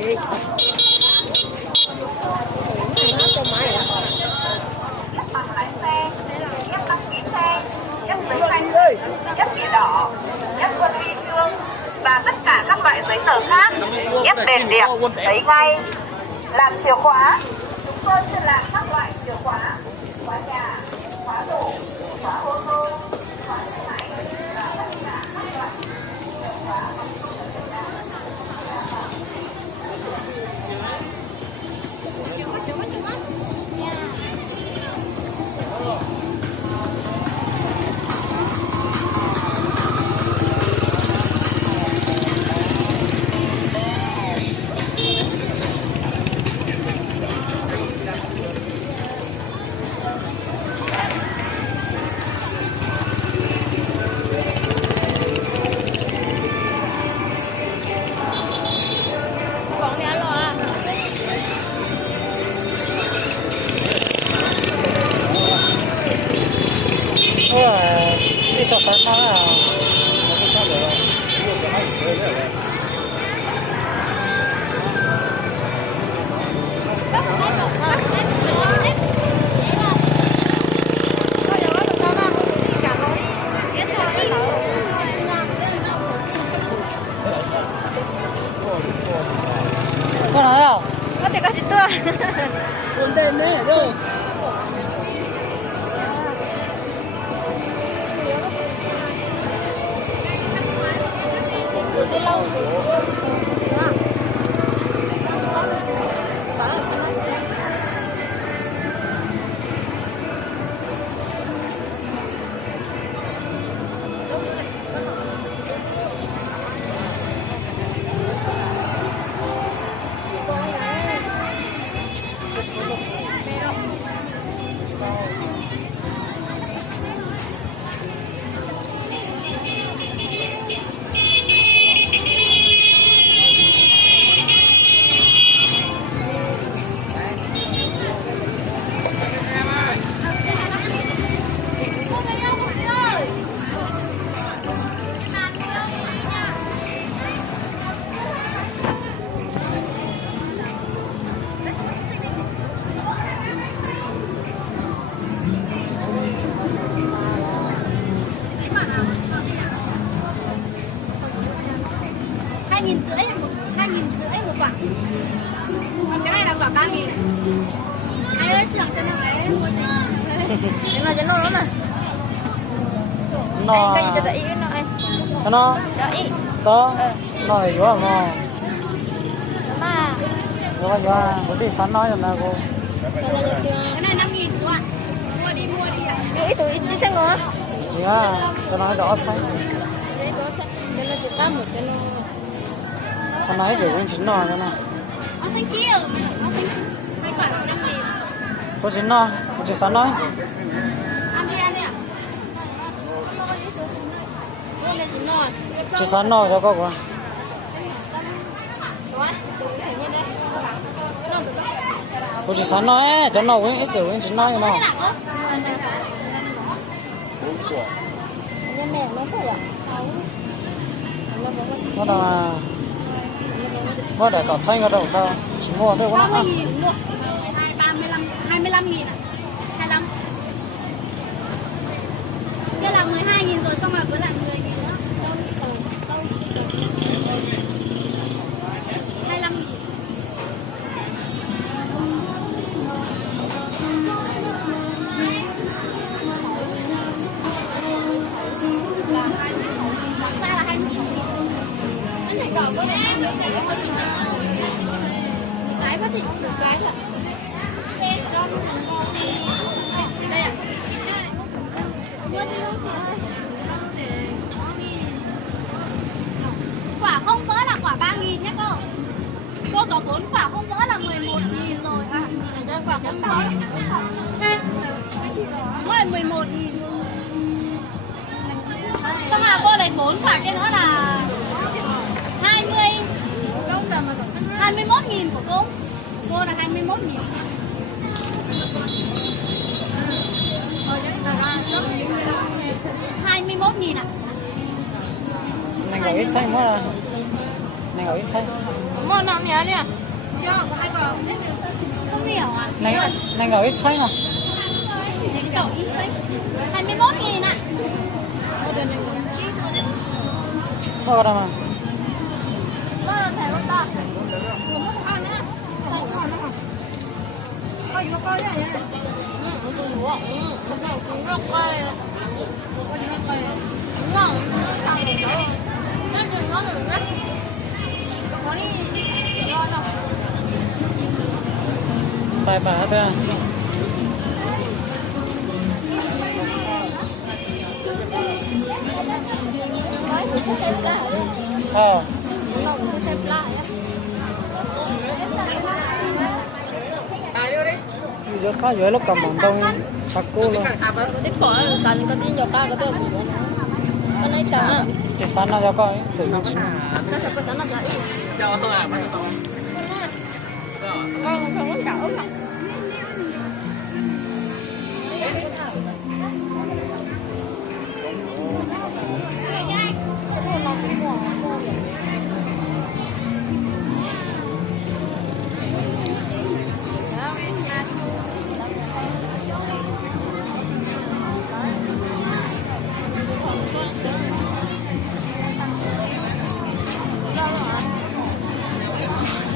Nhất bị đỏ, nhất quân huy chương và tất cả các loại giấy tờ khác, nhất đèn đẹp, giấy ngay, làm chìa khóa. Chúng tôi sẽ làm các loại chìa khóa, khóa nhà, khóa tủ, khóa ô tô, khóa xe máy và tất cả các loại chìa khóa. sáng sáng à có nói không? Có thể có chị tua. Buồn tên đấy ở đâu? Từ lâu. $2,500 một quả. Còn cái này là quả 3.000. Ai ơi, sưởng cho nó đấy mua gì? Cái này cho nó mà. Nó Cái gì tự ý nó anh. nó Ý. có nó thì có mà Mà. rồi có đi sẵn nói rồi cô. Cái này 5.000 chú ạ. Mua đi ạ. Ít tuổi ít chứ thế ngó. Chỉ là tôi nói rõ thấy. Đấy có cái nó chỉ tao một cái nó. Con nói kiểu con chín nò cho nó. Nó xanh chiều, nó xanh. Hai quả là 5.000. Có chín nò, có chỉ sẵn nói. Ăn đi ạ. Đây là chín nồi. Chỉ sẵn nò cho cô quá. Có chỉ sẵn nói, cho nó cũng ít tuổi cũng chín nói cho nó. Nó là có để cọt xanh ở đâu ta chỉ mua thôi có nó 30.000 mua 25.000 à? 25. Kia là 12.000 rồi, xong rồi với lại 10.000 nữa. 25.000. Là 26.000. Ra là 26.000. Anh phải đỏ con em, cái con chị cái quá chị, cái là đây ạ. Quả không vỡ là quả 3.000 nhé cô. Cô có 4 quả không vỡ là 11.000 rồi. Quả không vỡ. Đúng rồi, 11.000. Xong mà cô lấy 4 quả kia nữa là 21.000 của cô. Cô là 21.000. $21.000 ạ. này gọi ít xanh quá à. Này gọi ít xanh. mua nào nhá đi à? Không hiểu à? Này ngồi ít xanh à? Này cậu ít xanh 21.000 ạ. Thôi đâu mà. Nó là thẻ con ta. Ngồi mất ăn á. Xanh à? Ôi, nó coi thế này. Nó cũng ngủ ạ. Nó cũng rất quay. Nó tăng được nữa. Nó đừng nó đừng á. Có đi. Rồi nào. Bài bà thôi à. Ờ. Giờ khá dễ lúc cầm bằng đông sạc cô luôn. Tiếp bỏ sàn có tin nhỏ có được. Con này cả. Chỉ sáng nào cho coi sử dụng chính. Nó sẽ có nó là ít. Cho không à, phải không? Con không có cỡ mà.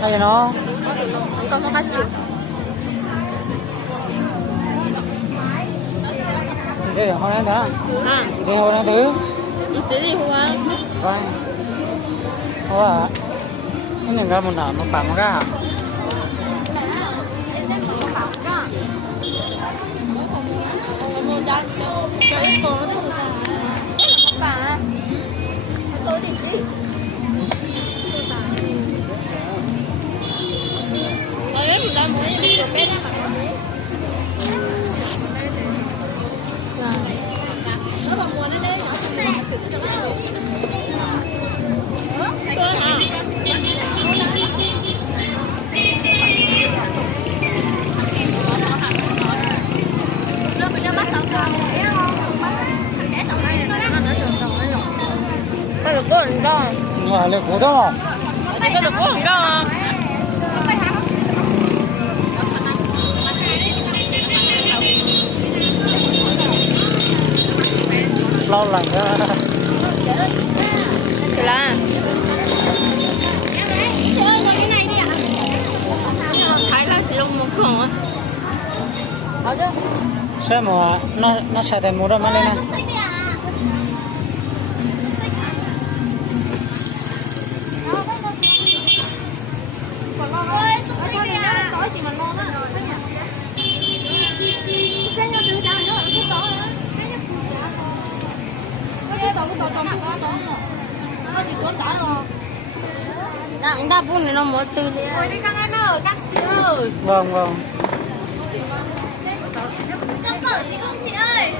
Hay nó. Con không hát chịu. Thế hôm nay đó. À, Thế hôm nay thứ. ít gì hoa. Vâng. Hoa. Ini enggak mau nak mau bang enggak? Bà tôi thì gì? Rồi đấy mình đang muốn đi được bên đó. Nó bằng nguồn đây nó cũng đẹp. Tôi hả? Nó mình bắt tao không? Cái được có hình đó. Mà lấy củ đó. Cái được có hình đó. Lâu lành ra. Là Thái Lan chỉ dùng một khổng á. Sao mà nó chạy tới mua đó mà lên nè. Người ta buôn này nó mới từ đi căng ăn ở căng chưa? Vâng vâng. Căng phở gì không chị ơi?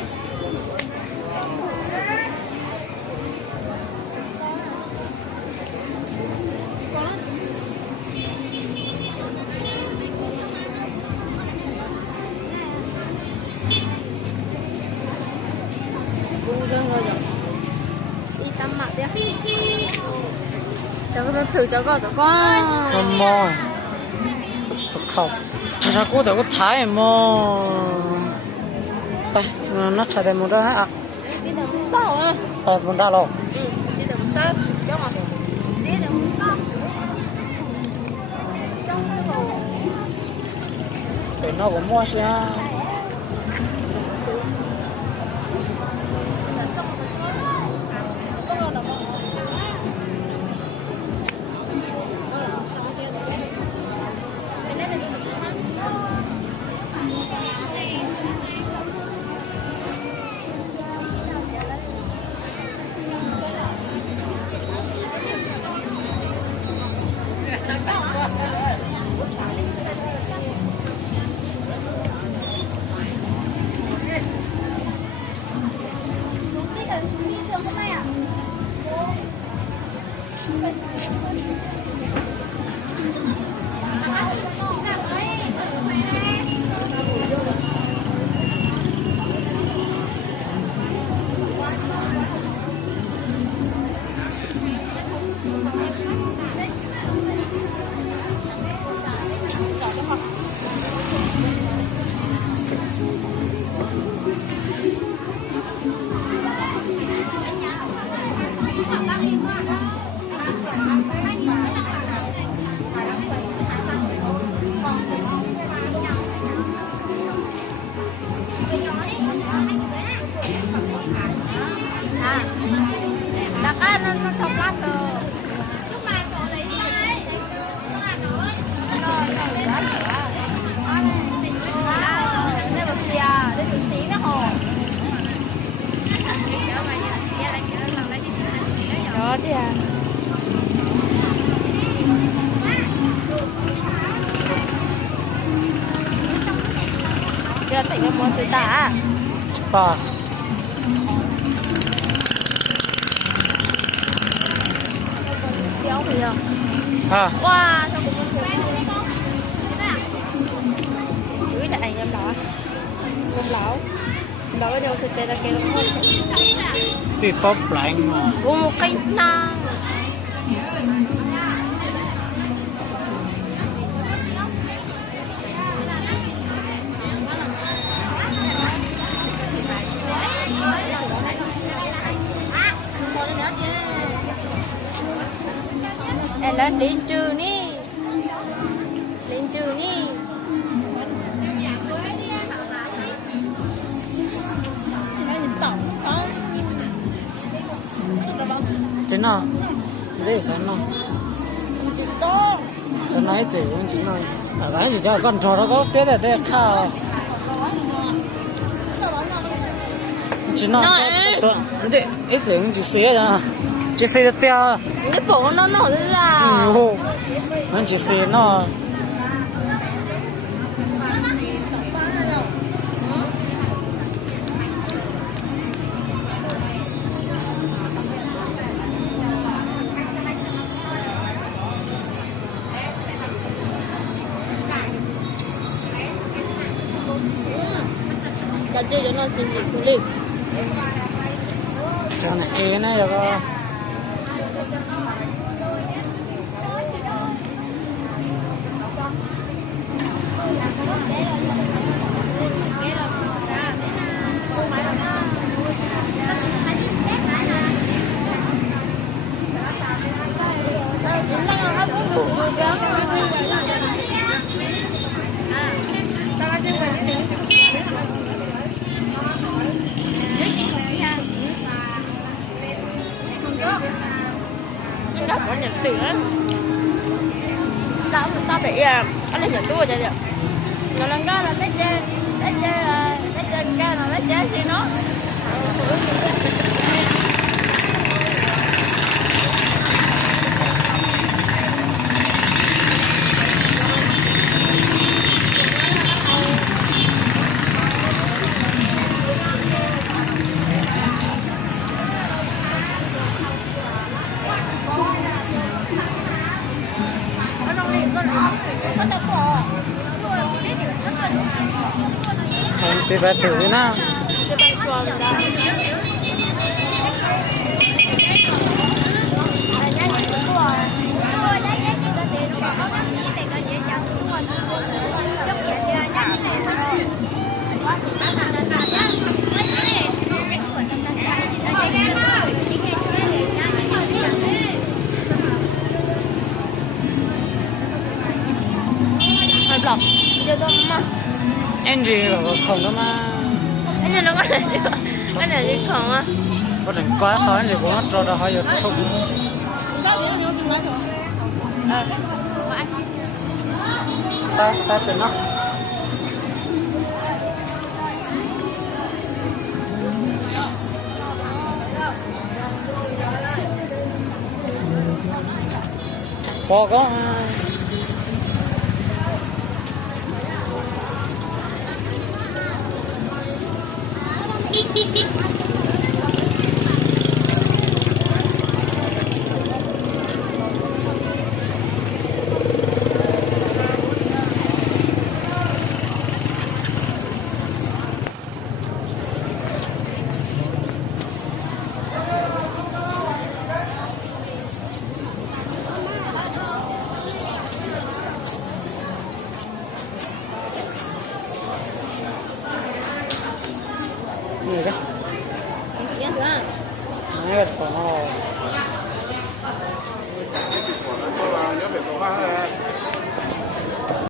Đi tắm mặt đi. Cháu có thử cháu có Không mò. Không. Chả cô đâu có thái mà. Đây, nó chạy tới mua đó hả? đi đằng sau á. Muốn ra luôn. Đi đằng sau. Cháu mà. Đi đằng sau. Để nó có mua xe. có đi à. Cái là tỉnh cái món từ tả. Ba. Kéo phải không? À. Wow, sao cũng không thấy tại anh em đó. Em lão. Đó cái điều thực tế là cái nó không. Bị bóp lại mà. Một cái na. Là đến trừ ní lên trừ ní cái tổng không Chính nào đây sao nào chỉ to cho nói thì cũng chỉ nói à cái gì cho con trò nó có tiếc là tiếc khao chỉ nói thế ít tiếng chỉ xé ra chỉ xé tiêu cái bộ nó nổi ra nó chỉ xé nó đã chơi cho nó chỉ cũng liều cho này này rồi có cái đó có nhận tiền á tao phải anh lấy nhận tôi vậy rồi lần đó là lấy chơi cái là lấy chơi gì nó thì phải thử thế nào lọc giờ tôi mà anh gì là không đó mà anh nhìn nó có là gì cái này gì không á có thể quá khó thì cũng cho nó hơi không ta chuyển nó có gì đấy Yes, này là